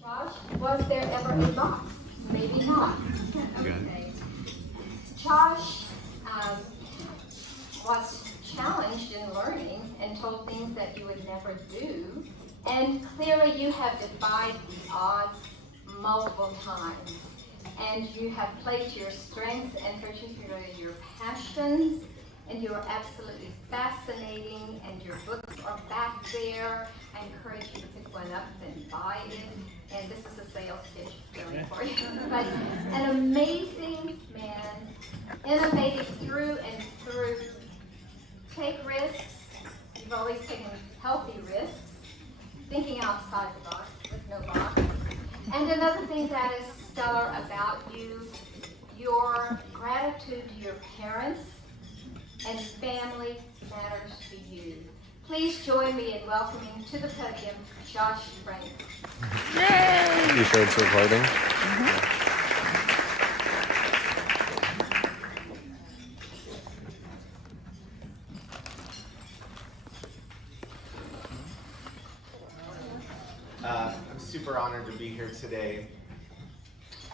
Josh, was there ever a box? Maybe not. Okay. Josh was challenged in learning and told things that you would never do. And clearly you have defied the odds multiple times. And you have played to your strengths and particularly your passions. And you are absolutely fascinating, and your books are back there. I encourage you to pick one up and buy it. And this is a sales pitch going for you. But an amazing man, innovative through and through. Take risks. You've always taken healthy risks. Thinking outside the box with no box. And another thing that is stellar about you, your gratitude to your parents and family matters to you. Please join me in welcoming to the podium Josh Frank. Yay! You sure it's recording? I'm super honored to be here today,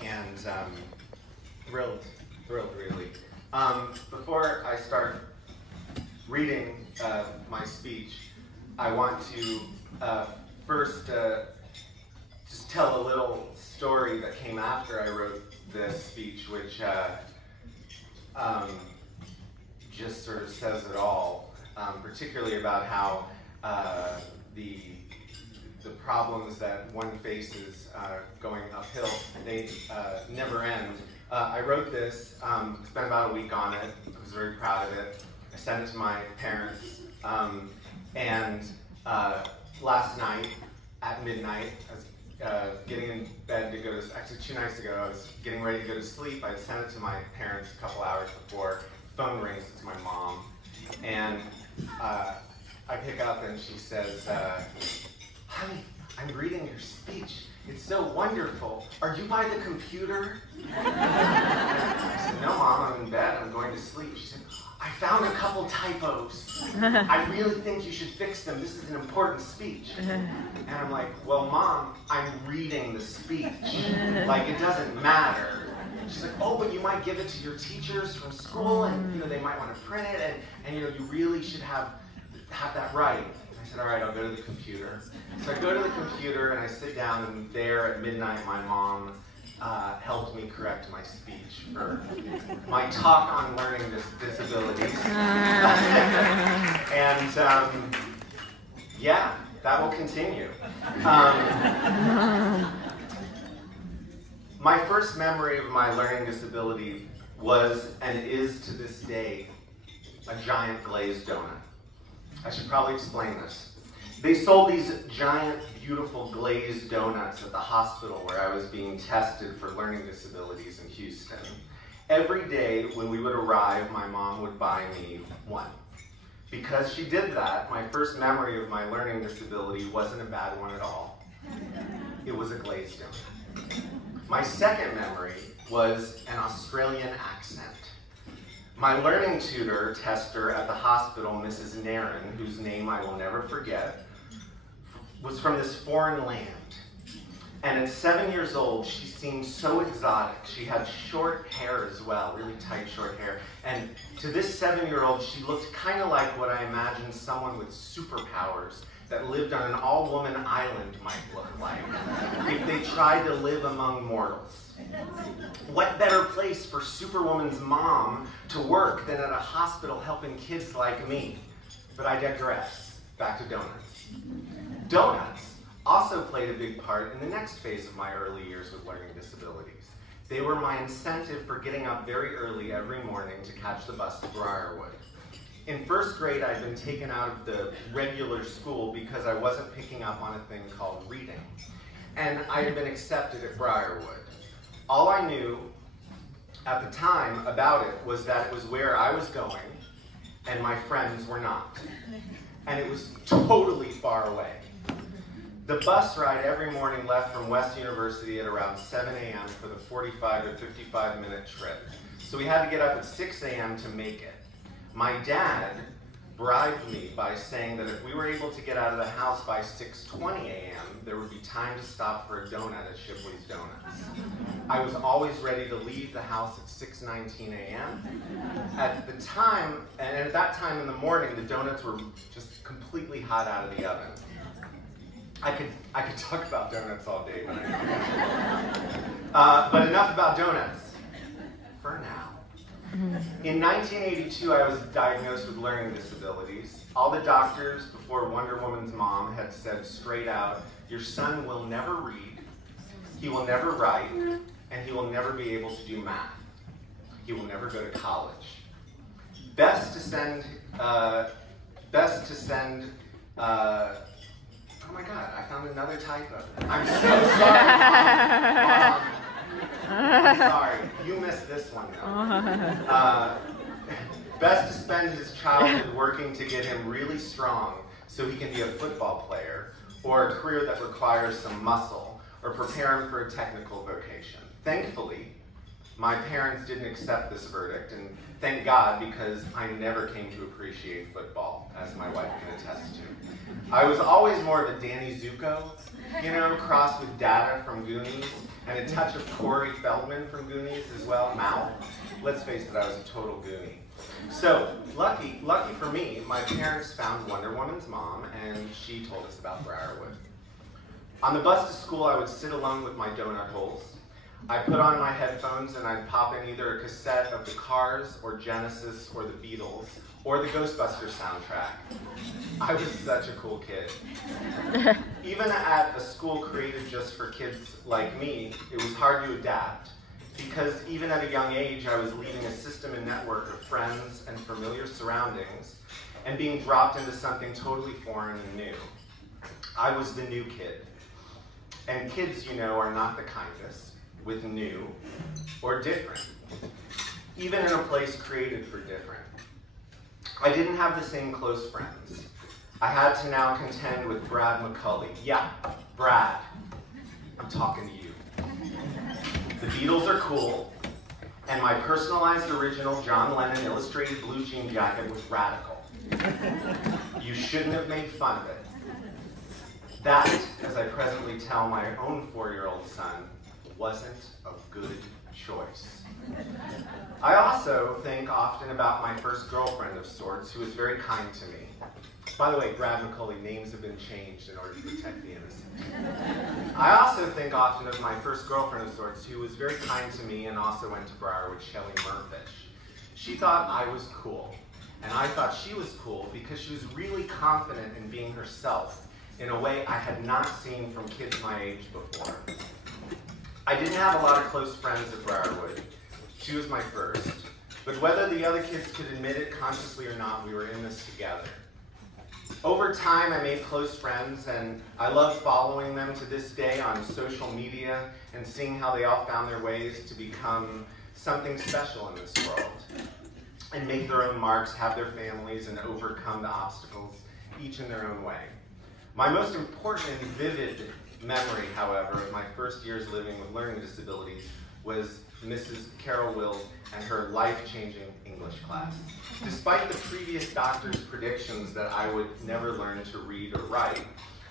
and thrilled really. Before I start reading my speech, I want to first just tell a little story that came after I wrote this speech, which just sort of says it all, particularly about how the problems that one faces going uphill, they never end. I wrote this, spent about a week on it. I was very proud of it. I sent it to my parents, and last night at midnight, I was getting in bed to go to, actually 2 nights ago, I was getting ready to go to sleep. I sent it to my parents a couple hours before. Phone rings, it's my mom, and I pick up and she says, "Honey, I'm reading your speech. It's so wonderful. Are you by the computer?" I said, "No, Mom, I'm in bed. I'm going to sleep." She said, "I found a couple typos. I really think you should fix them. This is an important speech." And I'm like, "Well, Mom, I'm reading the speech. Like, it doesn't matter." She's like, "Oh, but you might give it to your teachers from school, and they might want to print it, and you really should have that right." I said, "All right, I'll go to the computer." So I go to the computer and I sit down, and there at midnight my mom helped me correct my speech for my talk on learning disabilities. And yeah, that will continue. My first memory of my learning disability was, and is to this day, a giant glazed donut. I should probably explain this. They sold these giant, beautiful glazed donuts at the hospital where I was being tested for learning disabilities in Houston. Every day when we would arrive, my mom would buy me one. Because she did that, my first memory of my learning disability wasn't a bad one at all. It was a glazed donut. My second memory was an Australian accent. My learning tutor tester at the hospital, Mrs. Nairn, whose name I will never forget, was from this foreign land. And at 7 years old, she seemed so exotic. She had short hair as well, really tight short hair. And to this 7-year-old, she looked kind of like what I imagine someone with superpowers that lived on an all-woman island might look like if they tried to live among mortals. What better place for Superwoman's mom to work than at a hospital helping kids like me? But I digress. Back to donuts. Donuts also played a big part in the next phase of my early years with learning disabilities. They were my incentive for getting up very early every morning to catch the bus to Briarwood. In first grade, I'd been taken out of the regular school because I wasn't picking up on a thing called reading. And I had been accepted at Briarwood. All I knew at the time about it was that it was where I was going and my friends were not. And it was totally far away. The bus ride every morning left from West University at around 7 a.m. for the 45 to 55-minute trip. So we had to get up at 6 a.m. to make it. My dad bribed me by saying that if we were able to get out of the house by 6:20 a.m., there would be time to stop for a donut at Shipley's Donuts. I was always ready to leave the house at 6:19 a.m. At the time, and at that time in the morning, the donuts were just completely hot out of the oven. I could talk about donuts all day, but but enough about donuts for now. In 1982, I was diagnosed with learning disabilities. All the doctors before Wonder Woman's mom had said straight out, your son will never read, he will never write, and he will never be able to do math. He will never go to college. Best to send, oh my God, I found another typo. I'm so sorry, Mom. I'm sorry, you missed this one though. Best to spend his childhood working to get him really strong so he can be a football player, or a career that requires some muscle, or prepare him for a technical vocation. Thankfully, my parents didn't accept this verdict, and thank God, because I never came to appreciate football, as my wife can attest to. I was always more of a Danny Zuko, you know, crossed with Data from Goonies, and a touch of Corey Feldman from Goonies as well, Mal. Let's face it, I was a total Goonie. So, lucky for me, my parents found Wonder Woman's mom, and she told us about Briarwood. On the bus to school, I would sit alone with my donut holes. I'd put on my headphones and I'd pop in either a cassette of the Cars, or Genesis, or the Beatles, or the Ghostbusters soundtrack. I was such a cool kid. Even at a school created just for kids like me, it was hard to adapt, because even at a young age, I was leaving a system and network of friends and familiar surroundings and being dropped into something totally foreign and new. I was the new kid. And kids, you know, are not the kindest with new or different, even in a place created for different. I didn't have the same close friends. I had to now contend with Brad McCulley. Yeah, Brad, I'm talking to you. The Beatles are cool, and my personalized original John Lennon illustrated blue jean jacket was radical. You shouldn't have made fun of it. That, as I presently tell my own 4-year-old son, wasn't a good choice. I also think often about my first girlfriend of sorts, who was very kind to me. By the way, Brad McCulley, names have been changed in order to protect the innocent. I also think often of my first girlfriend of sorts, who was very kind to me and also went to Briarwood, Shelley Murfish. She thought I was cool, and I thought she was cool because she was really confident in being herself in a way I had not seen from kids my age before. I didn't have a lot of close friends at Briarwood. She was my first. But whether the other kids could admit it consciously or not, we were in this together. Over time, I made close friends, and I love following them to this day on social media and seeing how they all found their ways to become something special in this world and make their own marks, have their families, and overcome the obstacles, each in their own way. My most important and vivid memory, however, of my first years living with learning disabilities was Mrs. Carol Wills and her life-changing English class. Despite the previous doctor's predictions that I would never learn to read or write,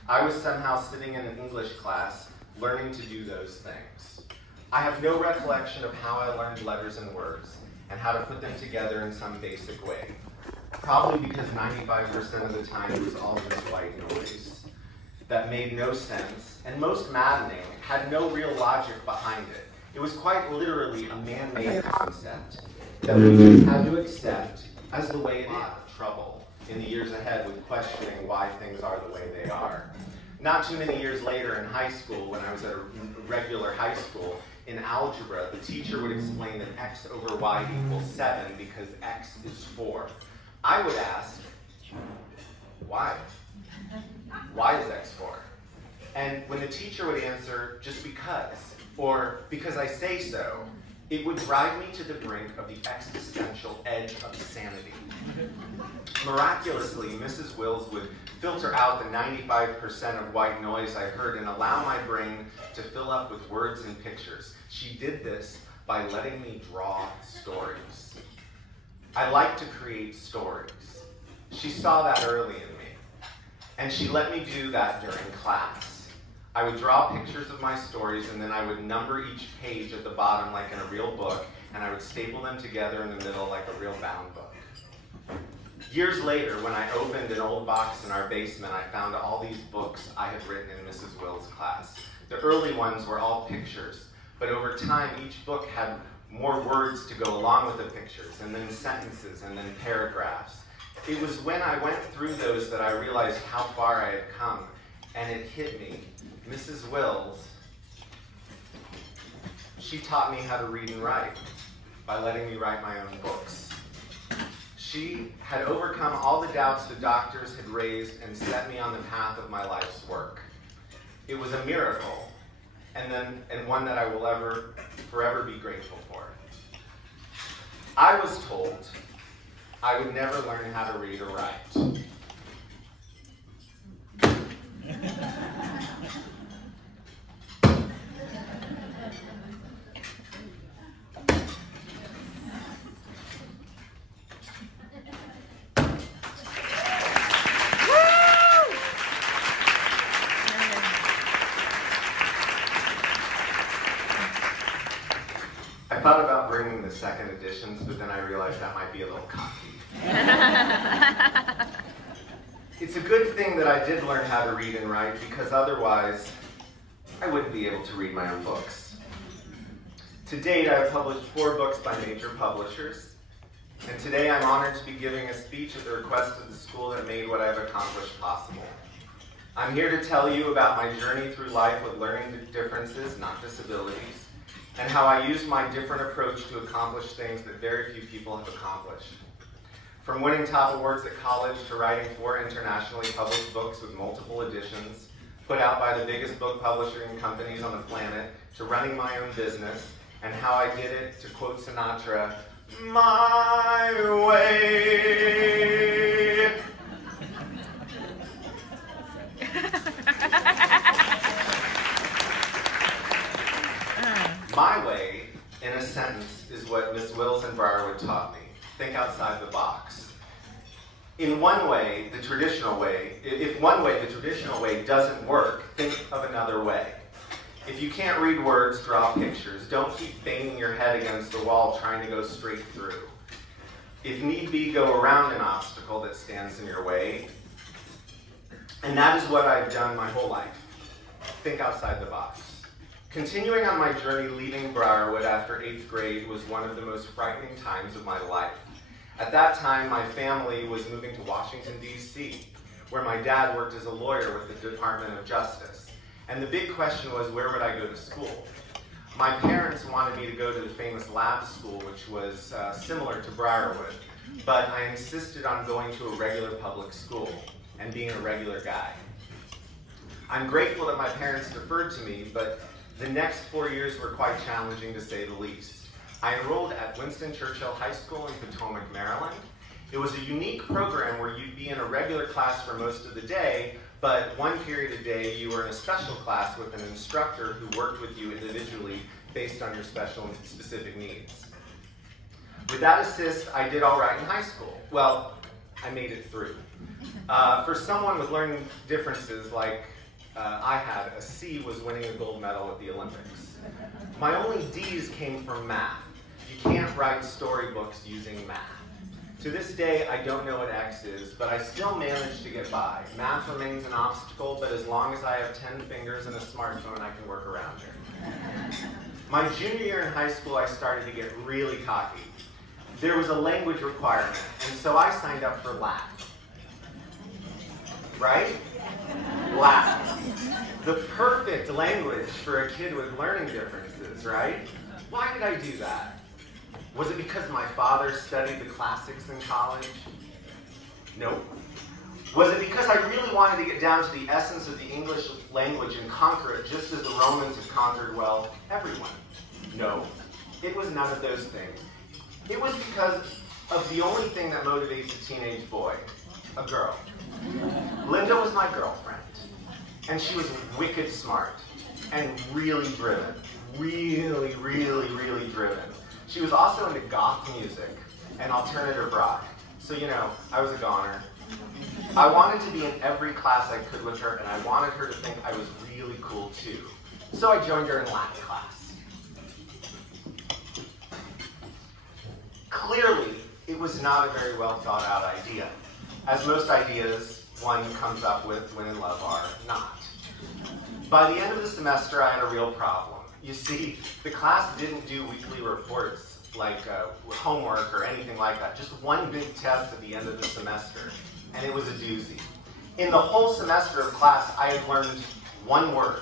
I was somehow sitting in an English class learning to do those things. I have no recollection of how I learned letters and words and how to put them together in some basic way. Probably because 95% of the time it was all just white noise that made no sense, and most maddening, had no real logic behind it. It was quite literally a man-made concept that we just had to accept as the way it is. A lot of trouble in the years ahead with questioning why things are the way they are. Not too many years later in high school, when I was at a regular high school, in algebra, the teacher would explain that x over y equals 7 because x is 4. I would ask, why? Why is x 4? And when the teacher would answer, just because, or because I say so, it would drive me to the brink of the existential edge of sanity. Miraculously, Mrs. Wills would filter out the 95% of white noise I heard and allow my brain to fill up with words and pictures. She did this by letting me draw stories. I like to create stories. She saw that early in me, and she let me do that during class. I would draw pictures of my stories, and then I would number each page at the bottom like in a real book, and I would staple them together in the middle like a real bound book. Years later, when I opened an old box in our basement, I found all these books I had written in Mrs. Will's class. The early ones were all pictures, but over time, each book had more words to go along with the pictures, and then sentences, and then paragraphs. It was when I went through those that I realized how far I had come, and it hit me. Mrs. Wills, she taught me how to read and write by letting me write my own books. She had overcome all the doubts the doctors had raised and set me on the path of my life's work. It was a miracle, and one that I will forever be grateful for. I was told I would never learn how to read or write. I thought about bringing the second editions, but then I realized that might be a little cocky. It's a good thing that I did learn how to read and write, because otherwise I wouldn't be able to read my own books. To date, I have published 4 books by major publishers, and today I'm honored to be giving a speech at the request of the school that made what I've accomplished possible. I'm here to tell you about my journey through life with learning differences, not disabilities, and how I used my different approach to accomplish things that very few people have accomplished. From winning top awards at college to writing 4 internationally published books with multiple editions, put out by the biggest book publishing companies on the planet, to running my own business, and how I did it, to quote Sinatra, my way. My way, in a sentence, is what Miss Wills and Briarwood taught me. Think outside the box. In one way, the traditional way, if one way, the traditional way, doesn't work, think of another way. If you can't read words, draw pictures. Don't keep banging your head against the wall trying to go straight through. If need be, go around an obstacle that stands in your way. And that is what I've done my whole life. Think outside the box. Continuing on my journey leaving Briarwood after 8th grade was one of the most frightening times of my life. At that time, my family was moving to Washington, D.C., where my dad worked as a lawyer with the Department of Justice. And the big question was, where would I go to school? My parents wanted me to go to the famous lab school, which was similar to Briarwood, but I insisted on going to a regular public school and being a regular guy. I'm grateful that my parents deferred to me, but the next 4 years were quite challenging, to say the least. I enrolled at Winston Churchill High School in Potomac, Maryland. It was a unique program where you'd be in a regular class for most of the day, but one period a day you were in a special class with an instructor who worked with you individually based on your specific needs. With that assist, I did all right in high school. Well, I made it through. For someone with learning differences like I had, a C was winning a gold medal at the Olympics. My only D's came from math. You can't write storybooks using math. To this day, I don't know what X is, but I still manage to get by. Math remains an obstacle, but as long as I have 10 fingers and a smartphone, I can work around it. My junior year in high school, I started to get really cocky. There was a language requirement, and so I signed up for Latin. Right? Latin. The perfect language for a kid with learning differences, right? Why did I do that? Was it because my father studied the classics in college? Nope. Was it because I really wanted to get down to the essence of the English language and conquer it just as the Romans had conquered, well, everyone? No. It was none of those things. It was because of the only thing that motivates a teenage boy, a girl. Linda was my girlfriend, and she was wicked smart and really driven. Really, really, really driven. She was also into goth music and alternative rock. So, you know, I was a goner, I wanted to be in every class I could with her, and I wanted her to think I was really cool too. So I joined her in Latin class. Clearly, it was not a very well thought out idea. As most ideas one comes up with when in love are not. By the end of the semester, I had a real problem. You see, the class didn't do weekly reports like homework or anything like that. Just one big test at the end of the semester, and it was a doozy. In the whole semester of class, I had learned one word,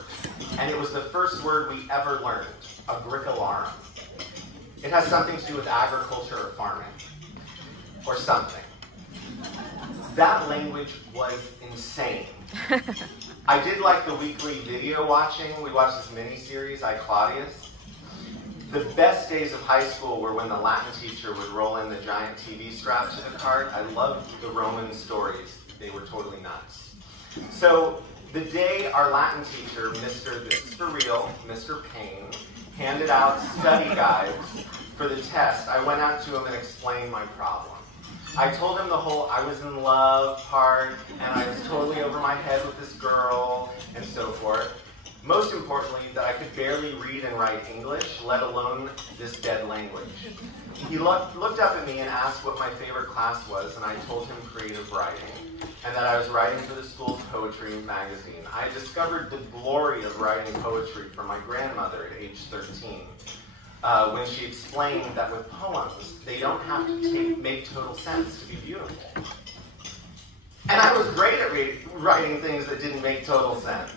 and it was the first word we ever learned, agricolarum. It has something to do with agriculture or farming, or something. That language was insane. I did like the weekly video watching. We watched this mini-series, I, Claudius. The best days of high school were when the Latin teacher would roll in the giant TV strap to the cart. I loved the Roman stories. They were totally nuts. So the day our Latin teacher, Mr. This is for real, Mr. Payne, handed out study guides for the test, I went out to him and explained my problem. I told him the whole I was in love part, and I was totally over my head with this girl, and so forth. Most importantly, that I could barely read and write English, let alone this dead language. He looked up at me and asked what my favorite class was, and I told him creative writing, and that I was writing for the school's poetry magazine. I discovered the glory of writing poetry from my grandmother at age 13. When she explained that with poems, they don't have to make total sense to be beautiful. And I was great at writing things that didn't make total sense.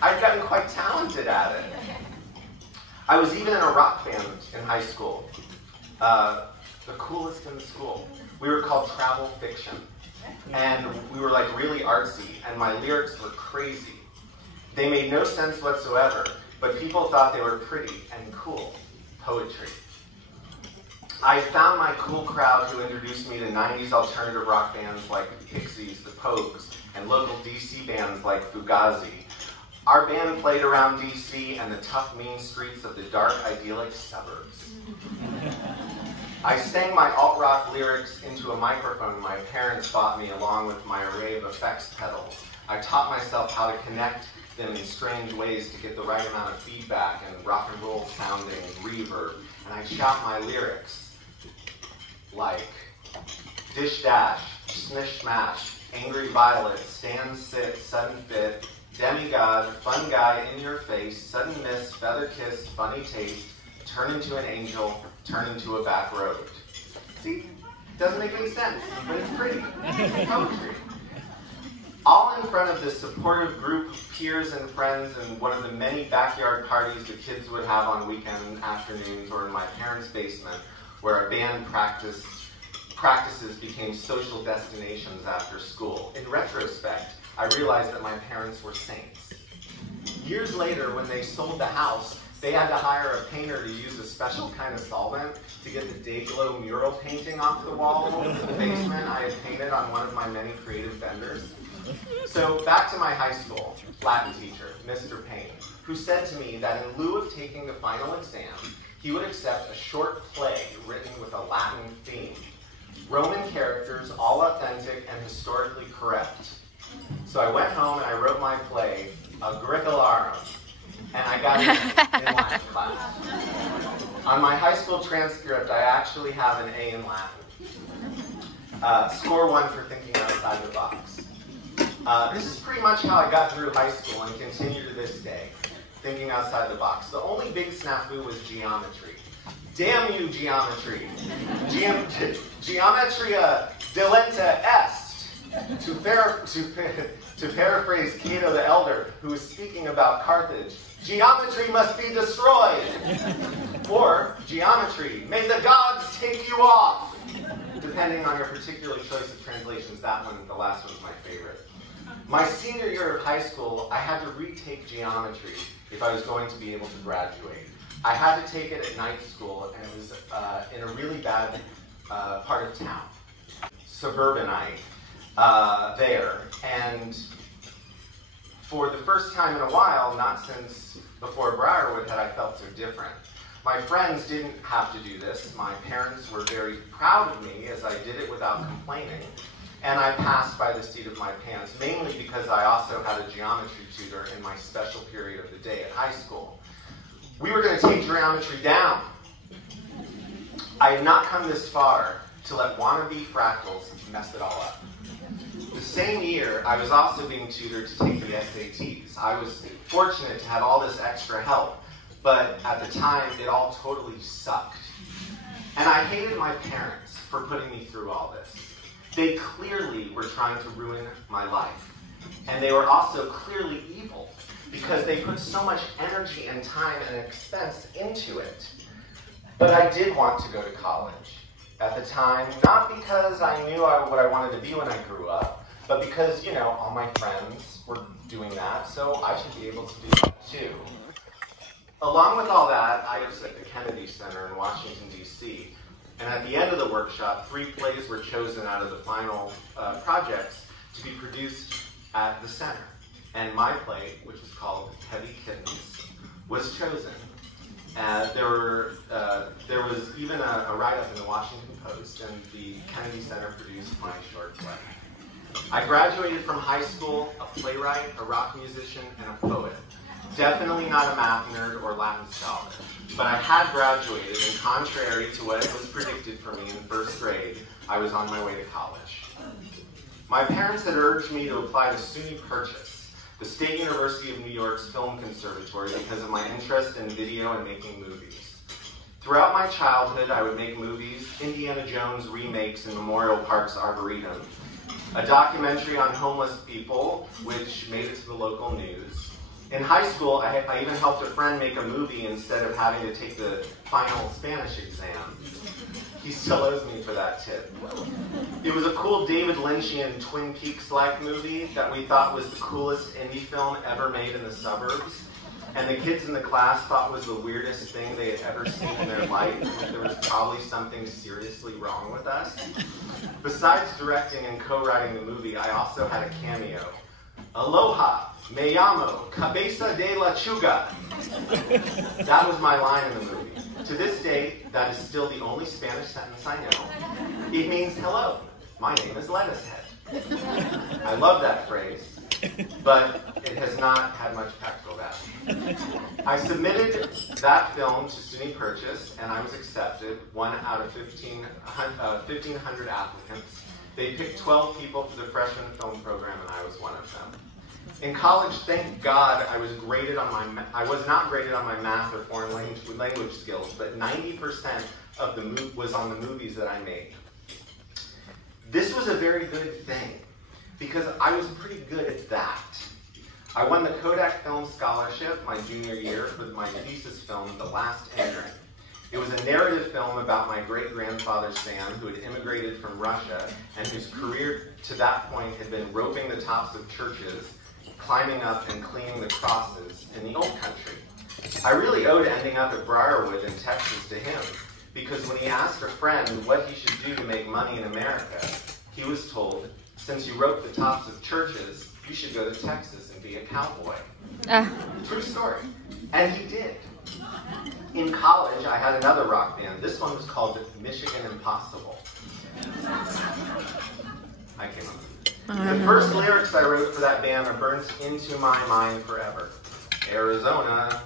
I'd gotten quite talented at it. I was even in a rock band in high school, the coolest in the school. We were called Travel Fiction, and we were like really artsy, and my lyrics were crazy. They made no sense whatsoever, but people thought they were pretty and cool. Poetry. I found my cool crowd who introduced me to 90s alternative rock bands like the Pixies, the Pogues, and local DC bands like Fugazi. Our band played around DC and the tough, mean streets of the dark, idyllic suburbs. I sang my alt-rock lyrics into a microphone my parents bought me along with my array of effects pedals. I taught myself how to connect them in strange ways to get the right amount of feedback and rock and roll sounding reverb. And I shout my lyrics like dish dash, smish smash, angry violet, stand sit, sudden fit, demigod, fun guy in your face, sudden miss, feather kiss, funny taste, turn into an angel, turn into a back road. See? It doesn't make any sense, but it's pretty. It's poetry. All in front of this supportive group of peers and friends in one of the many backyard parties the kids would have on weekend afternoons, or in my parents' basement, where our band practices became social destinations after school. In retrospect, I realized that my parents were saints. Years later, when they sold the house, they had to hire a painter to use a special kind of solvent to get the Day-Glo mural painting off the wall in the basement I had painted on one of my many creative benders. So back to my high school Latin teacher, Mr. Payne, who said to me that in lieu of taking the final exam, he would accept a short play written with a Latin theme. Roman characters, all authentic and historically correct. So I went home and I wrote my play, Agricolarum, and I got it in Latin class. On my high school transcript, I actually have an A in Latin. Score 1 for thinking outside the box. This is pretty much how I got through high school and continue to this day, thinking outside the box. The only big snafu was geometry. Damn you, geometry. Geometria delenta est. To paraphrase Cato the Elder, who was speaking about Carthage, geometry must be destroyed. Or, geometry, may the gods take you off. Depending on your particular choice of translations, that one, the last one, is my favorite. My senior year of high school, I had to retake geometry if I was going to be able to graduate. I had to take it at night school, and it was in a really bad part of town, suburbanite, there. And for the first time in a while, not since before Briarwood, had I felt so different. My friends didn't have to do this. My parents were very proud of me as I did it without complaining. and I passed by the seat of my pants, mainly because I also had a geometry tutor in my special period of the day at high school. We were going to take geometry down. I had not come this far to let wannabe fractals mess it all up. The same year, I was also being tutored to take the SATs. I was fortunate to have all this extra help, but at the time, it all totally sucked. And I hated my parents for putting me through all this. They clearly were trying to ruin my life. And they were also clearly evil because they put so much energy and time and expense into it. But I did want to go to college at the time, not because I knew what I wanted to be when I grew up, but because, you know, all my friends were doing that, so I should be able to do that too. Along with all that, I was at the Kennedy Center in Washington, D.C., and at the end of the workshop, 3 plays were chosen out of the final projects to be produced at the center. And my play, which was called Heavy Kittens, was chosen. There was even a write-up in the Washington Post, and the Kennedy Center produced my short play. I graduated from high school a playwright, a rock musician, and a poet. Definitely not a math nerd or Latin scholar, but I had graduated, and contrary to what was predicted for me in first grade, I was on my way to college. My parents had urged me to apply to SUNY Purchase, the State University of New York's Film Conservatory, because of my interest in video and making movies. Throughout my childhood, I would make movies, Indiana Jones remakes in Memorial Park's Arboretum, a documentary on homeless people, which made it to the local news. In high school, I even helped a friend make a movie instead of having to take the final Spanish exam. He still owes me for that tip. It was a cool David Lynchian Twin Peaks-like movie that we thought was the coolest indie film ever made in the suburbs. And the kids in the class thought was the weirdest thing they had ever seen in their life, and that there was probably something seriously wrong with us. Besides directing and co-writing the movie, I also had a cameo. Aloha, me llamo Cabeza de la Chuga. That was my line in the movie. To this day, that is still the only Spanish sentence I know. It means, hello, my name is Lettuce Head. I love that phrase, but it has not had much practical value. I submitted that film to SUNY Purchase, and I was accepted, 1 out of 1,500 applicants. They picked 12 people for the freshman film program, and I was one of them. In college, thank God, I was not graded on my math or foreign language skills, but 90% of was on the movies that I made. This was a very good thing, because I was pretty good at that. I won the Kodak Film Scholarship my junior year for my thesis film, The Last Entering. It was a narrative film about my great-grandfather Sam, who had immigrated from Russia, and whose career to that point had been roping the tops of churches, climbing up and cleaning the crosses in the old country. I really owed ending up at Briarwood in Texas to him, because when he asked a friend what he should do to make money in America, he was told, since you rope the tops of churches, you should go to Texas and be a cowboy. True story. And he did. In college, I had another rock band. This one was called Michigan Impossible. I came up with it. The first lyrics I wrote for that band are burnt into my mind forever. Arizona,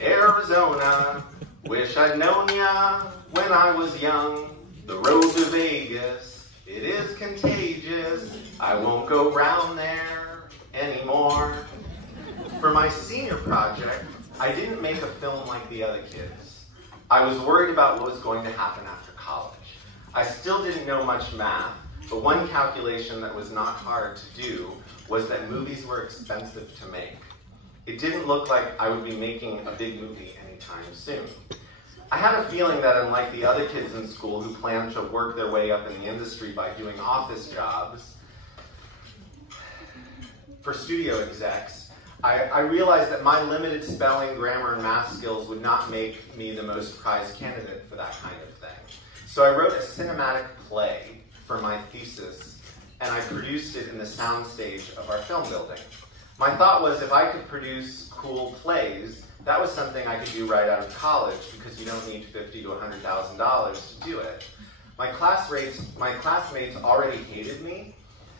Arizona, wish I'd known ya when I was young. The road to Vegas, it is contagious. I won't go round there anymore. For my senior project, I didn't make a film like the other kids. I was worried about what was going to happen after college. I still didn't know much math, but one calculation that was not hard to do was that movies were expensive to make. It didn't look like I would be making a big movie anytime soon. I had a feeling that unlike the other kids in school who planned to work their way up in the industry by doing office jobs, for studio execs, I realized that my limited spelling, grammar, and math skills would not make me the most prized candidate for that kind of thing. So I wrote a cinematic play for my thesis, and I produced it in the soundstage of our film building. My thought was if I could produce cool plays, that was something I could do right out of college because you don't need $50,000 to $100,000 to do it. My classmates already hated me,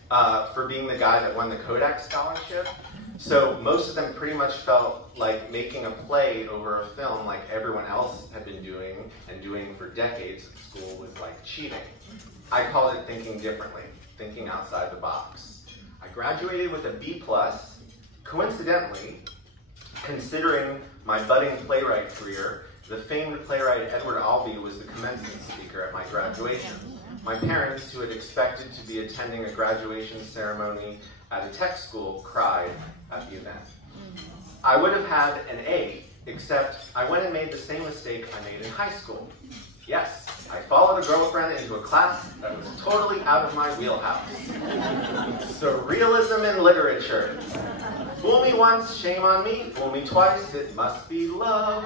for being the guy that won the Kodak scholarship. So most of them pretty much felt like making a play over a film like everyone else had been doing and doing for decades at school was like cheating. I call it thinking differently, thinking outside the box. I graduated with a B+. Coincidentally, considering my budding playwright career, the famed playwright Edward Albee was the commencement speaker at my graduation. My parents, who had expected to be attending a graduation ceremony at a tech school, cried at the event. I would have had an A, except I went and made the same mistake I made in high school. Yes, I followed a girlfriend into a class that was totally out of my wheelhouse. Surrealism in literature. Fool me once, shame on me. Fool me twice, it must be love.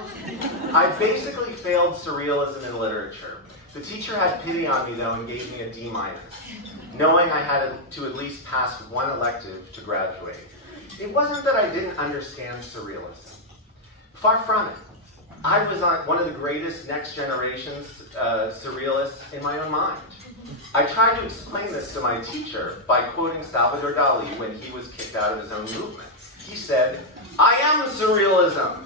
I basically failed surrealism in literature. The teacher had pity on me, though, and gave me a D-, knowing I had to at least pass one elective to graduate. It wasn't that I didn't understand surrealism. Far from it. I was on one of the greatest next generation surrealists in my own mind. I tried to explain this to my teacher by quoting Salvador Dali when he was kicked out of his own movement. He said, "I am surrealism."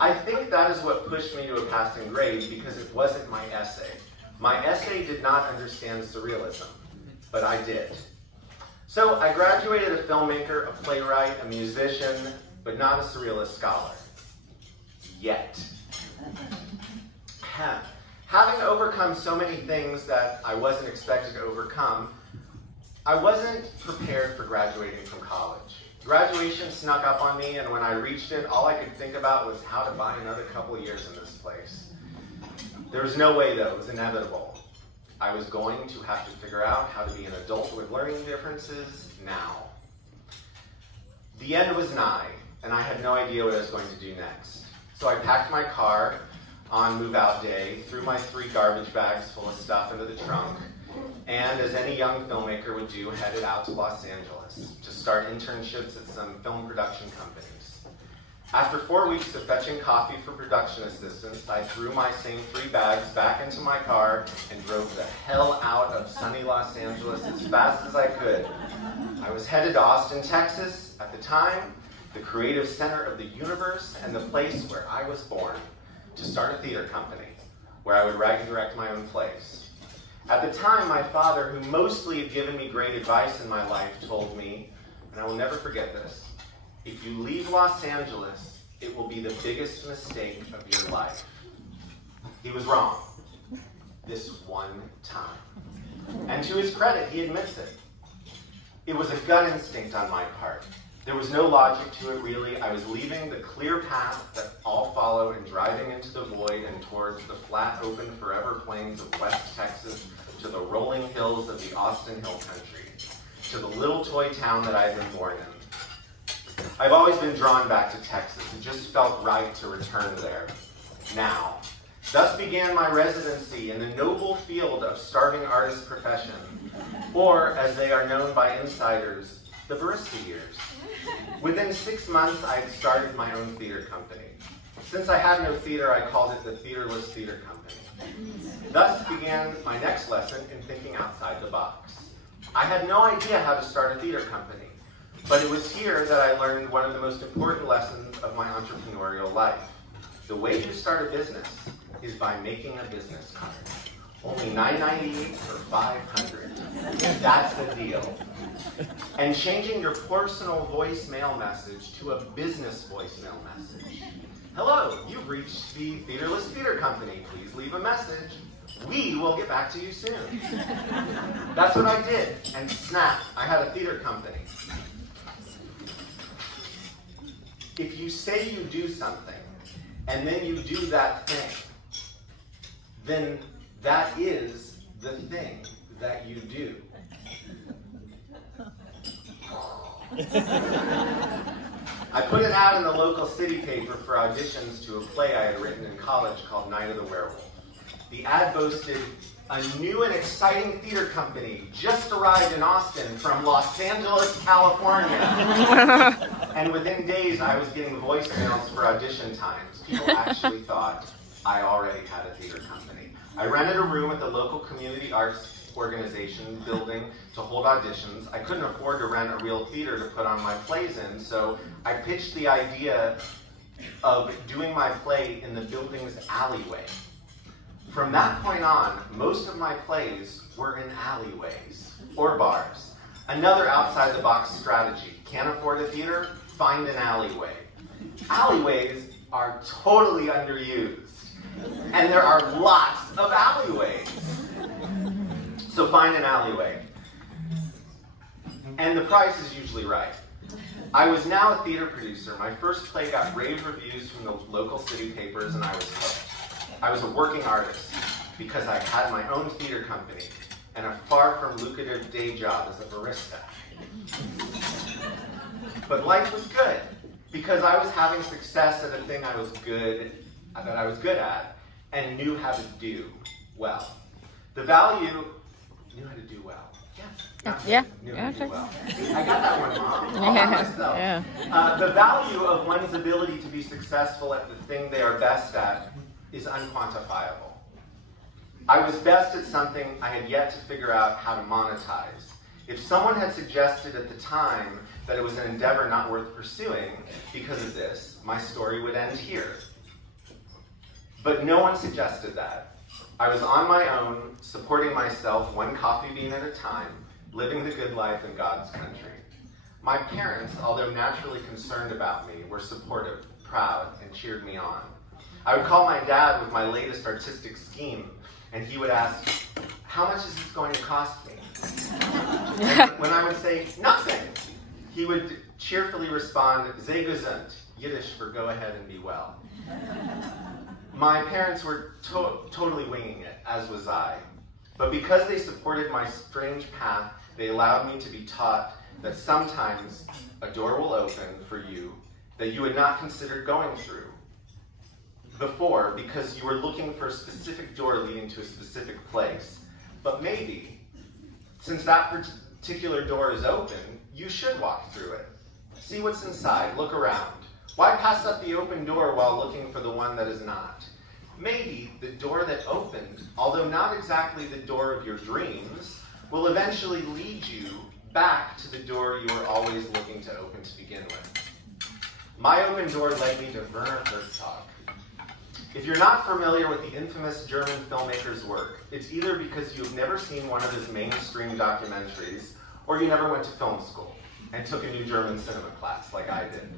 I think that is what pushed me to a passing grade because it wasn't my essay. My essay did not understand surrealism, but I did. So I graduated a filmmaker, a playwright, a musician, but not a surrealist scholar. Yet. Having overcome so many things that I wasn't expected to overcome, I wasn't prepared for graduating from college. Graduation snuck up on me, and when I reached it, all I could think about was how to buy another couple of years in this place. There was no way, though. It was inevitable. I was going to have to figure out how to be an adult with learning differences now. The end was nigh, and I had no idea what I was going to do next. So I packed my car on move-out day, threw my 3 garbage bags full of stuff into the trunk, and as any young filmmaker would do, headed out to Los Angeles to start internships at some film production companies. After 4 weeks of fetching coffee for production assistants, I threw my same 3 bags back into my car and drove the hell out of sunny Los Angeles as fast as I could. I was headed to Austin, Texas, at the time, the creative center of the universe and the place where I was born, to start a theater company, where I would write and direct my own plays. At the time, my father, who mostly had given me great advice in my life, told me, and I will never forget this, if you leave Los Angeles, it will be the biggest mistake of your life. He was wrong. This one time. And to his credit, he admits it. It was a gut instinct on my part. There was no logic to it, really. I was leaving the clear path that all follow and driving into the void and towards the flat, open, forever plains of West Texas, to the rolling hills of the Austin Hill Country, to the little toy town that I had been born in. I've always been drawn back to Texas. It just felt right to return there, now. Thus began my residency in the noble field of starving artist profession, or, as they are known by insiders, the barista years. Within 6 months, I had started my own theater company. Since I had no theater, I called it the Theaterless Theater Company. Thus began my next lesson in thinking outside the box. I had no idea how to start a theater company, but it was here that I learned one of the most important lessons of my entrepreneurial life. The way you start a business is by making a business card. Only $9.98 for 500. That's the deal. And changing your personal voicemail message to a business voicemail message. Hello, you've reached the Theaterless Theater Company. Please leave a message. We will get back to you soon. That's what I did. And snap, I had a theater company. If you say you do something, and then you do that thing, then that is the thing that you do. I put an ad in the local city paper for auditions to a play I had written in college called Night of the Werewolf. The ad boasted, a new and exciting theater company just arrived in Austin from Los Angeles, California. And within days, I was getting voicemails for audition times. People actually thought I already had a theater company. I rented a room at the local community arts organization building to hold auditions. I couldn't afford to rent a real theater to put on my plays in, so I pitched the idea of doing my play in the building's alleyway. From that point on, most of my plays were in alleyways or bars. Another outside-the-box strategy. Can't afford a theater? Find an alleyway. Alleyways are totally underused, and there are lots of alleyways. So find an alleyway. And the price is usually right. I was now a theater producer. My first play got rave reviews from the local city papers, and I was hooked. I was a working artist because I had my own theater company and a far from lucrative day job as a barista. But life was good because I was having success at a thing I was good at and knew how to do well. The value knew how to do well. Yeah. Knew how to do well. I got that one, Mom. All by myself. Yeah. The value of one's ability to be successful at the thing they are best at is unquantifiable. I was best at something I had yet to figure out how to monetize. If someone had suggested at the time that it was an endeavor not worth pursuing because of this, my story would end here. But no one suggested that. I was on my own, supporting myself one coffee bean at a time, living the good life in God's country. My parents, although naturally concerned about me, were supportive, proud, and cheered me on. I would call my dad with my latest artistic scheme, and he would ask, "How much is this going to cost me?" And when I would say, "Nothing," he would cheerfully respond, "Sei gesund," Yiddish for "go ahead and be well." My parents were totally winging it, as was I. But because they supported my strange path, they allowed me to be taught that sometimes a door will open for you that you had not considered going through before because you were looking for a specific door leading to a specific place. But maybe, since that particular door is open, you should walk through it. See what's inside, look around. Why pass up the open door while looking for the one that is not? Maybe the door that opened, although not exactly the door of your dreams, will eventually lead you back to the door you were always looking to open to begin with. My open door led me to Werner Herzog. If you're not familiar with the infamous German filmmaker's work, it's either because you've never seen one of his mainstream documentaries, or you never went to film school and took a new German cinema class like I did.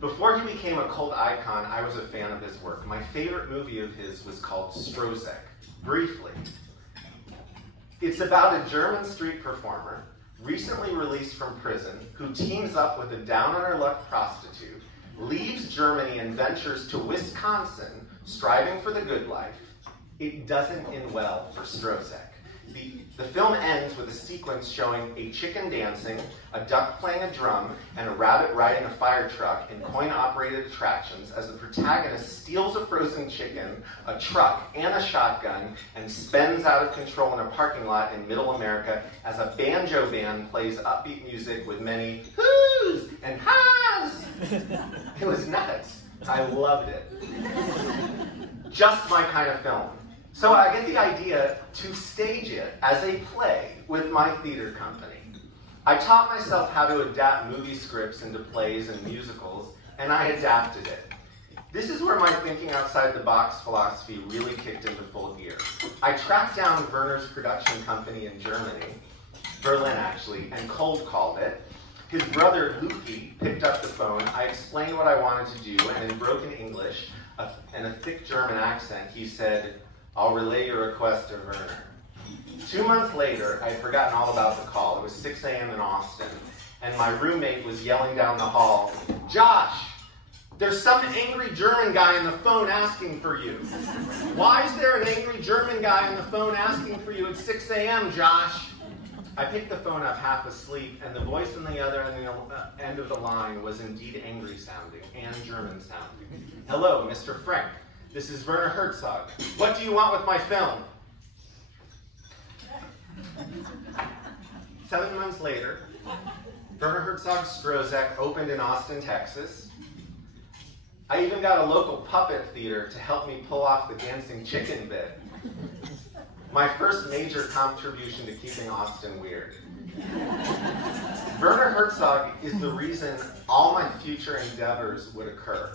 Before he became a cult icon, I was a fan of his work. My favorite movie of his was called Strozek. Briefly, it's about a German street performer, recently released from prison, who teams up with a down-on-her-luck prostitute, leaves Germany and ventures to Wisconsin, striving for the good life. It doesn't end well for Strozek. The film ends with a sequence showing a chicken dancing, a duck playing a drum, and a rabbit riding a fire truck in coin-operated attractions as the protagonist steals a frozen chicken, a truck, and a shotgun, and spins out of control in a parking lot in Middle America as a banjo band plays upbeat music with many whoos and ha's. It was nuts. I loved it. Just my kind of film. So I get the idea to stage it as a play with my theater company. I taught myself how to adapt movie scripts into plays and musicals, and I adapted it. This is where my thinking outside the box philosophy really kicked into full gear. I tracked down Werner's production company in Germany, Berlin actually, and cold called it. His brother Luki picked up the phone. I explained what I wanted to do, and in broken English and a thick German accent, he said, "I'll relay your request to Werner." 2 months later, I'd forgotten all about the call. It was 6 a.m. in Austin, and my roommate was yelling down the hall, "Josh, there's some angry German guy on the phone asking for you." "Why is there an angry German guy on the phone asking for you at 6 a.m., Josh?" I picked the phone up half asleep, and the voice on the other end of the line was indeed angry sounding and German sounding. "Hello, Mr. Frank. This is Werner Herzog. What do you want with my film?" 7 months later, Werner Herzog's Strozek opened in Austin, Texas. I even got a local puppet theater to help me pull off the dancing chicken bit. My first major contribution to keeping Austin weird. Werner Herzog is the reason all my future endeavors would occur.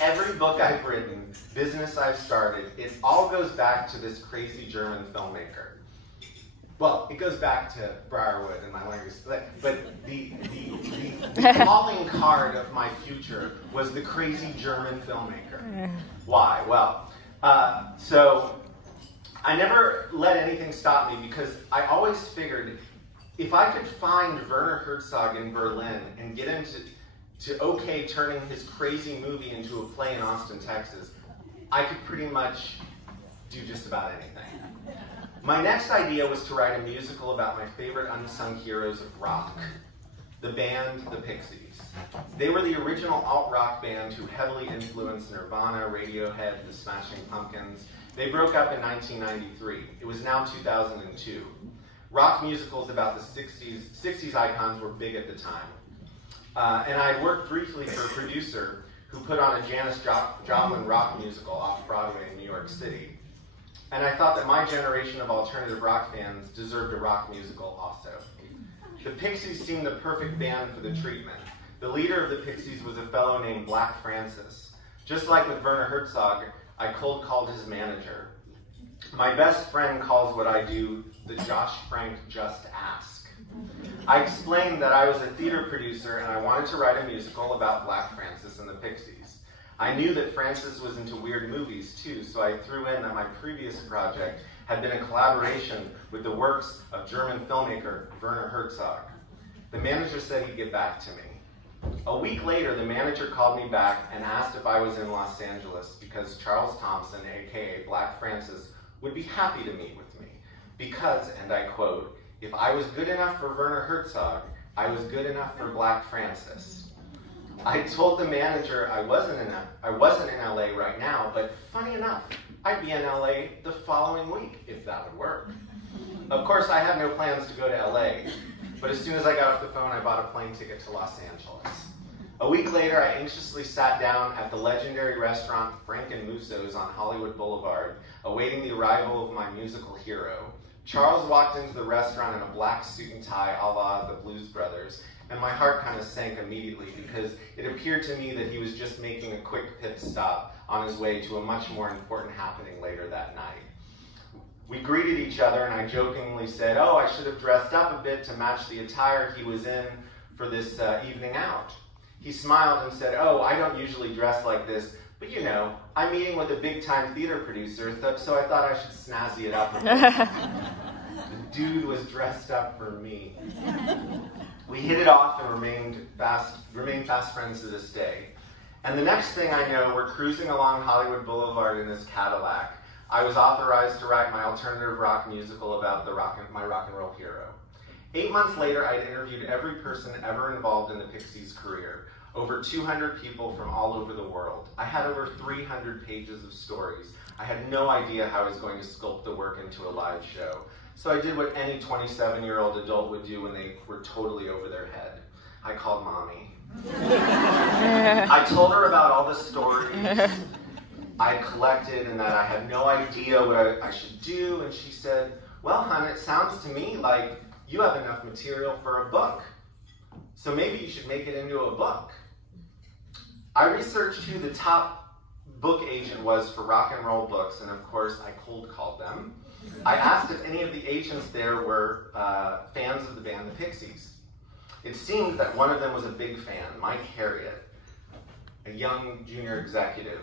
Every book I've written, business I've started, it all goes back to this crazy German filmmaker. Well, it goes back to Briarwood and my language, but the calling card of my future was the crazy German filmmaker. Why? Well, so I never let anything stop me because I always figured if I could find Werner Herzog in Berlin and get him to okay turning his crazy movie into a play in Austin, Texas, I could pretty much do just about anything. My next idea was to write a musical about my favorite unsung heroes of rock, the band The Pixies. They were the original alt-rock band who heavily influenced Nirvana, Radiohead, the Smashing Pumpkins. They broke up in 1993. It was now 2002. Rock musicals about the 60s icons were big at the time. And I worked briefly for a producer who put on a Janis Joplin rock musical off Broadway in New York City. And I thought that my generation of alternative rock fans deserved a rock musical also. The Pixies seemed the perfect band for the treatment. The leader of the Pixies was a fellow named Black Francis. Just like with Werner Herzog, I cold called his manager. My best friend calls what I do the Josh Frank just ask. I explained that I was a theater producer and I wanted to write a musical about Black Francis and the Pixies. I knew that Francis was into weird movies too, so I threw in that my previous project had been a collaboration with the works of German filmmaker Werner Herzog. The manager said he'd get back to me. A week later, the manager called me back and asked if I was in Los Angeles because Charles Thompson, aka Black Francis, would be happy to meet with me. Because, and I quote, if I was good enough for Werner Herzog, I was good enough for Black Francis. I told the manager I wasn't in LA right now, but funny enough, I'd be in LA the following week, if that would work. Of course, I had no plans to go to LA, but as soon as I got off the phone, I bought a plane ticket to Los Angeles. A week later, I anxiously sat down at the legendary restaurant Frank and Musso's on Hollywood Boulevard, awaiting the arrival of my musical hero. Charles walked into the restaurant in a black suit and tie a la the Blues Brothers, and my heart kind of sank immediately because it appeared to me that he was just making a quick pit stop on his way to a much more important happening later that night. We greeted each other and I jokingly said, oh, I should have dressed up a bit to match the attire he was in for this evening out. He smiled and said, oh, I don't usually dress like this, but you know, I'm meeting with a big-time theater producer, so I thought I should snazzy it up a bit. The dude was dressed up for me. We hit it off and remained fast friends to this day. And the next thing I know, we're cruising along Hollywood Boulevard in this Cadillac. I was authorized to write my alternative rock musical about my rock and roll hero. 8 months later, I'd interviewed every person ever involved in the Pixies' career. Over 200 people from all over the world. I had over 300 pages of stories. I had no idea how I was going to sculpt the work into a live show. So I did what any 27-year-old adult would do when they were totally over their head. I called Mommy. I told her about all the stories I collected and that I had no idea what I should do. And she said, well, hon, it sounds to me like you have enough material for a book. So maybe you should make it into a book. I researched who the top book agent was for rock and roll books, and of course I cold called them. I asked if any of the agents there were fans of the band The Pixies. It seemed that one of them was a big fan, Mike Harriott, a young junior executive.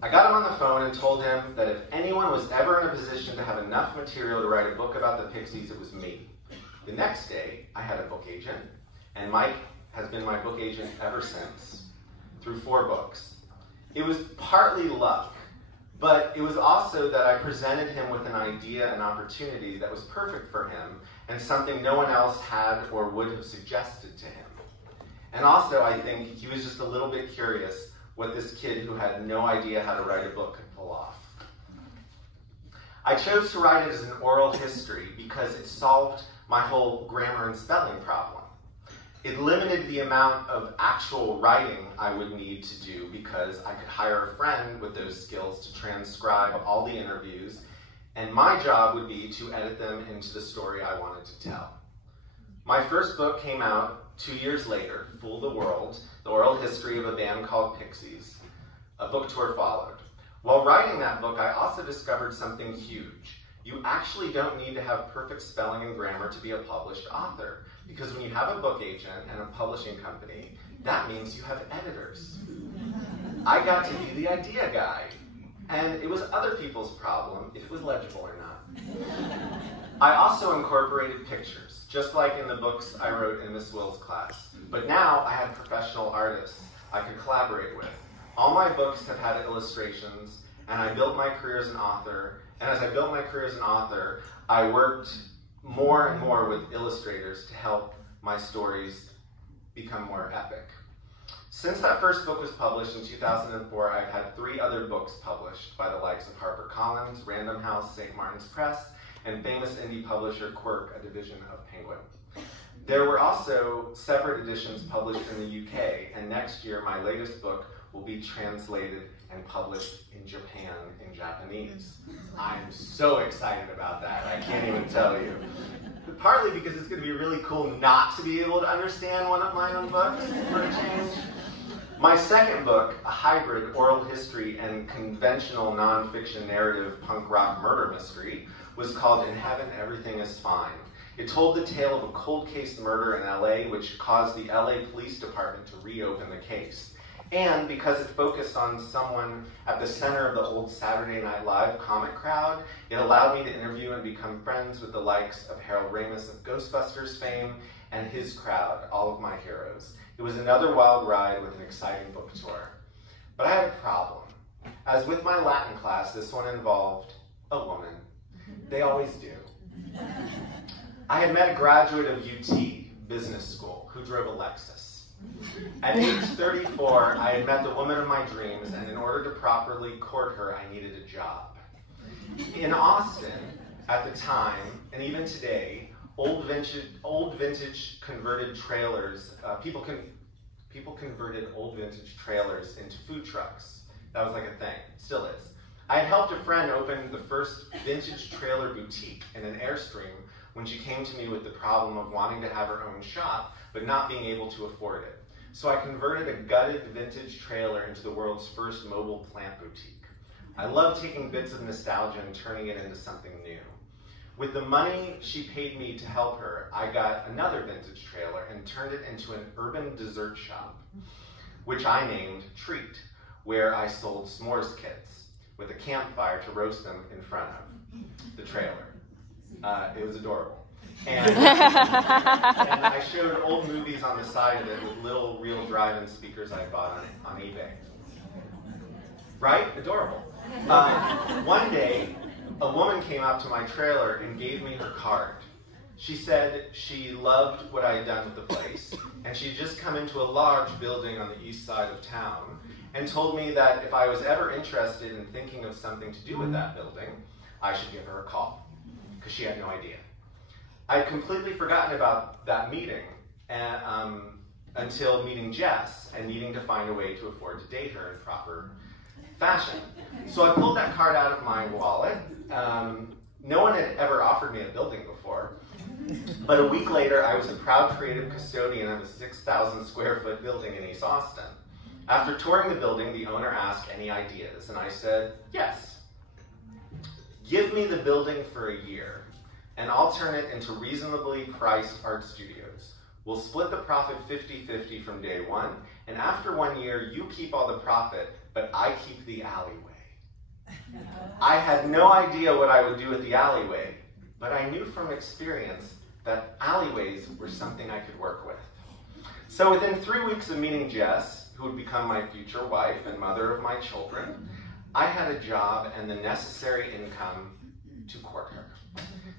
I got him on the phone and told him that if anyone was ever in a position to have enough material to write a book about the Pixies, it was me. The next day, I had a book agent, and Mike has been my book agent ever since, through 4 books. It was partly luck, but it was also that I presented him with an idea and opportunity that was perfect for him and something no one else had or would have suggested to him. And also, I think he was just a little bit curious what this kid who had no idea how to write a book could pull off. I chose to write it as an oral history because it solved my whole grammar and spelling problem. It limited the amount of actual writing I would need to do because I could hire a friend with those skills to transcribe all the interviews and my job would be to edit them into the story I wanted to tell. My first book came out 2 years later, Fool the World, the oral history of a band called Pixies. A book tour followed. While writing that book, I also discovered something huge. You actually don't need to have perfect spelling and grammar to be a published author, because when you have a book agent and a publishing company, that means you have editors. I got to be the idea guy, and it was other people's problem if it was legible or not. I also incorporated pictures, just like in the books I wrote in Miss Will's class. But now I had professional artists I could collaborate with. All my books have had illustrations, and I built my career as an author. And as I built my career as an author, I worked more and more with illustrators to help my stories become more epic. Since that first book was published in 2004, I've had 3 other books published by the likes of HarperCollins, Random House, St. Martin's Press, and famous indie publisher Quirk, a division of Penguin. There were also separate editions published in the UK, and next year my latest book will be translated and published in Japan in Japanese. I'm so excited about that, I can't even tell you. Partly because it's going to be really cool not to be able to understand one of my own books for a change. My second book, a hybrid oral history and conventional nonfiction narrative punk rock murder mystery, was called In Heaven, Everything is Fine. It told the tale of a cold case murder in LA, which caused the LA Police Department to reopen the case. And because it focused on someone at the center of the old Saturday Night Live comic crowd, it allowed me to interview and become friends with the likes of Harold Ramis of Ghostbusters fame and his crowd, all of my heroes. It was another wild ride with an exciting book tour. But I had a problem. As with my Latin class, this one involved a woman. They always do. I had met a graduate of UT Business School who drove a Lexus. At age 34, I had met the woman of my dreams, and in order to properly court her, I needed a job. In Austin, at the time, and even today, old vintage converted trailers, people converted old vintage trailers into food trucks. That was like a thing, still is. I had helped a friend open the first vintage trailer boutique in an Airstream when she came to me with the problem of wanting to have her own shop, but not being able to afford it. So I converted a gutted vintage trailer into the world's first mobile plant boutique. I love taking bits of nostalgia and turning it into something new. With the money she paid me to help her, I got another vintage trailer and turned it into an urban dessert shop, which I named Treat, where I sold s'mores kits with a campfire to roast them in front of the trailer. It was adorable. And I showed old movies on the side of it with little real drive-in speakers I bought on eBay. Right? Adorable. One day, a woman came up to my trailer and gave me her card. She said she loved what I had done with the place, and she'd just come into a large building on the east side of town, and told me that if I was ever interested in thinking of something to do with that building, I should give her a call, because she had no idea. I'd completely forgotten about that meeting until meeting Jess and needing to find a way to afford to date her in proper fashion. So I pulled that card out of my wallet. No one had ever offered me a building before. But a week later, I was a proud creative custodian of a 6,000 square foot building in East Austin. After touring the building, the owner asked any ideas, and I said, yes. Give me the building for a year, and I'll turn it into reasonably priced art studios. We'll split the profit 50-50 from day one, and after 1 year, you keep all the profit, but I keep the alleyway. I had no idea what I would do with the alleyway, but I knew from experience that alleyways were something I could work with. So within 3 weeks of meeting Jess, who would become my future wife and mother of my children, I had a job and the necessary income to court her.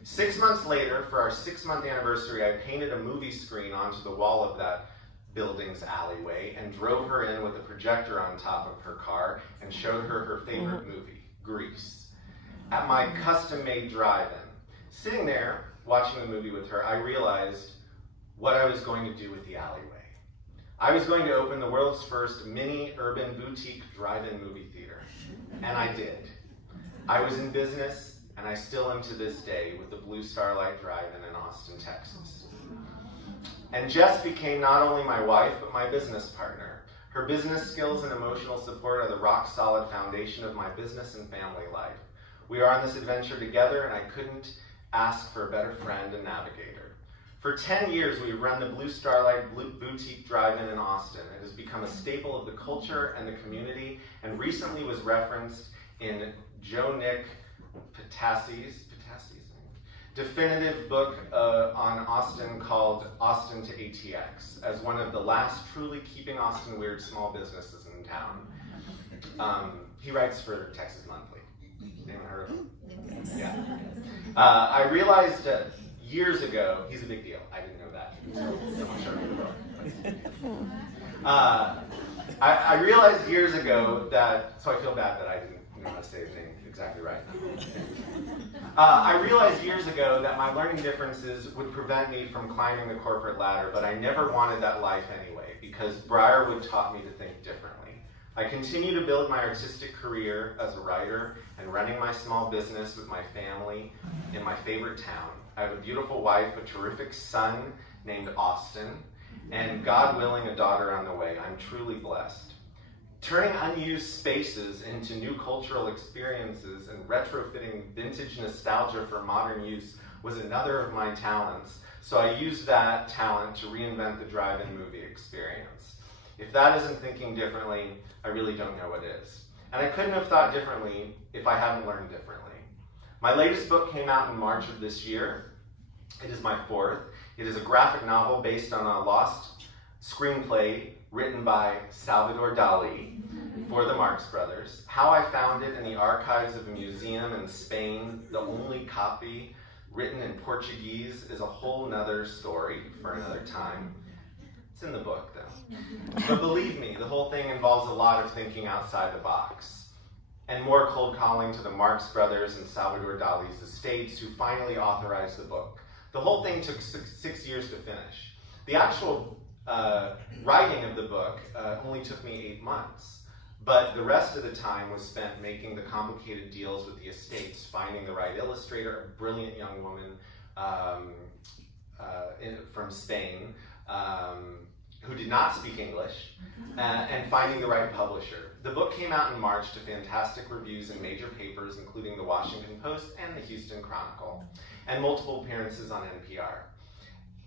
6 months later, for our 6-month anniversary, I painted a movie screen onto the wall of that building's alleyway and drove her in with a projector on top of her car and showed her her favorite movie, Grease. At my custom-made drive-in, sitting there watching the movie with her, I realized what I was going to do with the alleyway. I was going to open the world's first mini urban boutique drive-in movie theater, and I did. I was in business and I still am to this day with the Blue Starlight Drive-In in Austin, Texas. And Jess became not only my wife, but my business partner. Her business skills and emotional support are the rock-solid foundation of my business and family life. We are on this adventure together, and I couldn't ask for a better friend and navigator. For 10 years, we've run the Blue Starlight Boutique Drive-In in Austin. It has become a staple of the culture and the community, and recently was referenced in Joe Nick Patassi's definitive book on Austin called Austin to ATX as one of the last truly keeping Austin weird small businesses in town. He writes for Texas Monthly. Anyone heard of him? Yeah. I realized years ago, he's a big deal. I didn't know that until someone showed me the book. I realized years ago that, so I feel bad that I didn't know how to say his name exactly right. I realized years ago that my learning differences would prevent me from climbing the corporate ladder, but I never wanted that life anyway, because Briarwood taught me to think differently. I continue to build my artistic career as a writer and running my small business with my family in my favorite town. I have a beautiful wife, a terrific son named Austin, and God willing, a daughter on the way. I'm truly blessed. Turning unused spaces into new cultural experiences and retrofitting vintage nostalgia for modern use was another of my talents, so I used that talent to reinvent the drive-in movie experience. If that isn't thinking differently, I really don't know what is. And I couldn't have thought differently if I hadn't learned differently. My latest book came out in March of this year. It is my fourth. It is a graphic novel based on a lost screenplay written by Salvador Dali for the Marx Brothers. How I found it in the archives of a museum in Spain, the only copy written in Portuguese, is a whole nother story for another time. It's in the book, though. But believe me, the whole thing involves a lot of thinking outside the box, and more cold calling to the Marx Brothers and Salvador Dali's estates, who finally authorized the book. The whole thing took 6 years to finish. The actual writing of the book only took me 8 months, but the rest of the time was spent making the complicated deals with the estates, finding the right illustrator, a brilliant young woman from Spain who did not speak English, and finding the right publisher. The book came out in March to fantastic reviews in major papers, including the Washington Post and the Houston Chronicle, and multiple appearances on NPR.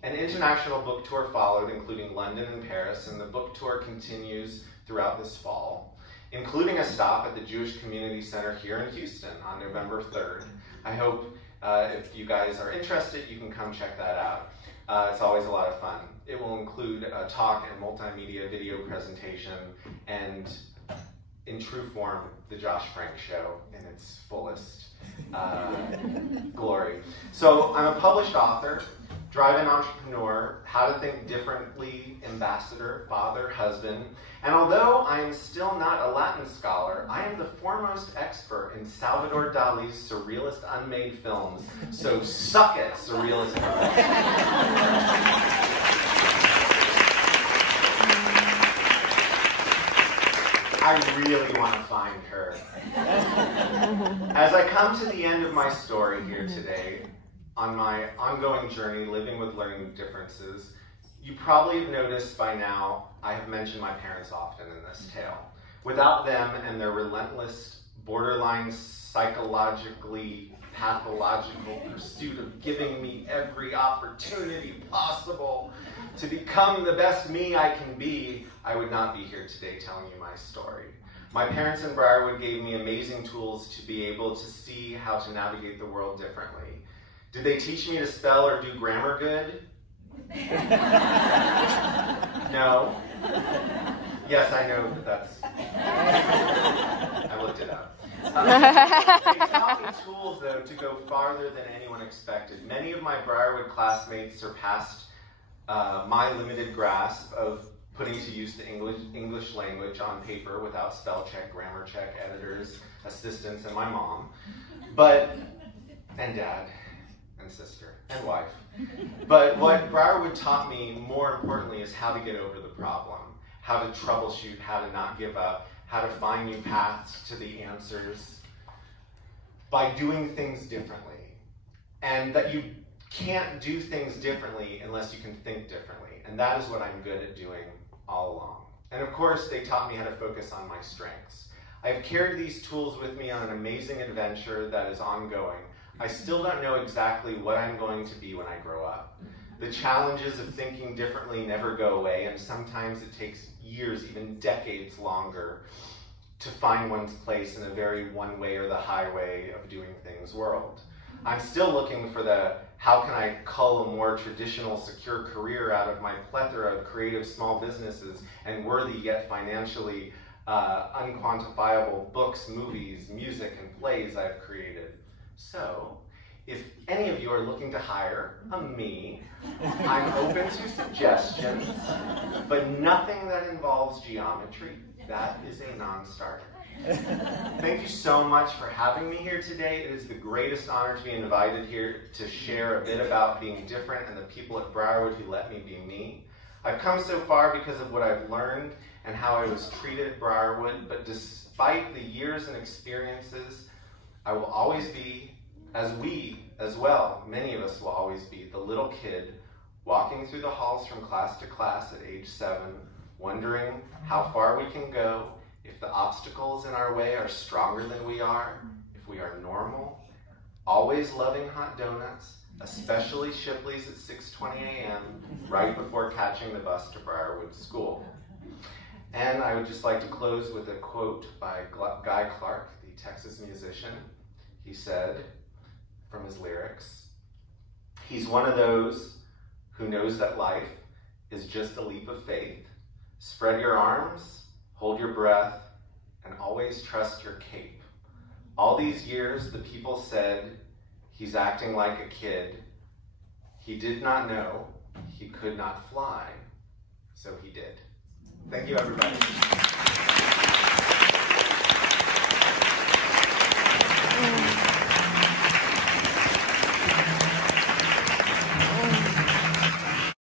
An international book tour followed, including London and Paris, and the book tour continues throughout this fall, including a stop at the Jewish Community Center here in Houston on November 3rd. I hope if you guys are interested, you can come check that out. It's always a lot of fun. It will include a talk and multimedia video presentation, and in true form, the Josh Frank Show in its fullest glory. So I'm a published author, drive-in entrepreneur, how to think differently ambassador, father, husband, and although I am still not a Latin scholar, I am the foremost expert in Salvador Dali's surrealist unmade films, so suck it, surrealist. I really want to find her. As I come to the end of my story here today, on my ongoing journey living with learning differences, you probably have noticed by now I have mentioned my parents often in this tale. Without them and their relentless, borderline psychologically pathological pursuit of giving me every opportunity possible to become the best me I can be, I would not be here today telling you my story. My parents in Briarwood gave me amazing tools to be able to see how to navigate the world differently. Did they teach me to spell or do grammar good? No. Yes, I know that that's... I looked it up. They taught me tools, though, to go farther than anyone expected. Many of my Briarwood classmates surpassed my limited grasp of putting to use the English language on paper without spell check, grammar check, editors, assistants, and my mom. And dad, and sister, and wife. But what Briarwood taught me, more importantly, is how to get over the problem, how to troubleshoot, how to not give up, how to find new paths to the answers. by doing things differently, and that you can't do things differently unless you can think differently, and that is what I'm good at doing all along. And of course, they taught me how to focus on my strengths. I've carried these tools with me on an amazing adventure that is ongoing. I still don't know exactly what I'm going to be when I grow up. The challenges of thinking differently never go away, and sometimes it takes years, even decades longer, to find one's place in a very one way or the highway of doing things world. I'm still looking for the how can I cull a more traditional secure career out of my plethora of creative small businesses and worthy yet financially unquantifiable books, movies, music, and plays I've created. So, if any of you are looking to hire me, I'm open to suggestions, but nothing that involves geometry. That is a non-starter. Thank you so much for having me here today. It is the greatest honor to be invited here to share a bit about being different and the people at Briarwood who let me be me. I've come so far because of what I've learned and how I was treated at Briarwood, but despite the years and experiences, I will always be, as well, many of us will always be, the little kid walking through the halls from class to class at age 7, wondering how far we can go, if the obstacles in our way are stronger than we are, if we are normal, always loving hot donuts, especially Shipley's at 6:20 a.m., right before catching the bus to Briarwood School. And I would just like to close with a quote by Guy Clark, the Texas musician. He said, from his lyrics, "He's one of those who knows that life is just a leap of faith. Spread your arms, hold your breath, and always trust your cape. All these years, the people said, he's acting like a kid. He did not know he could not fly, so he did." Thank you, everybody.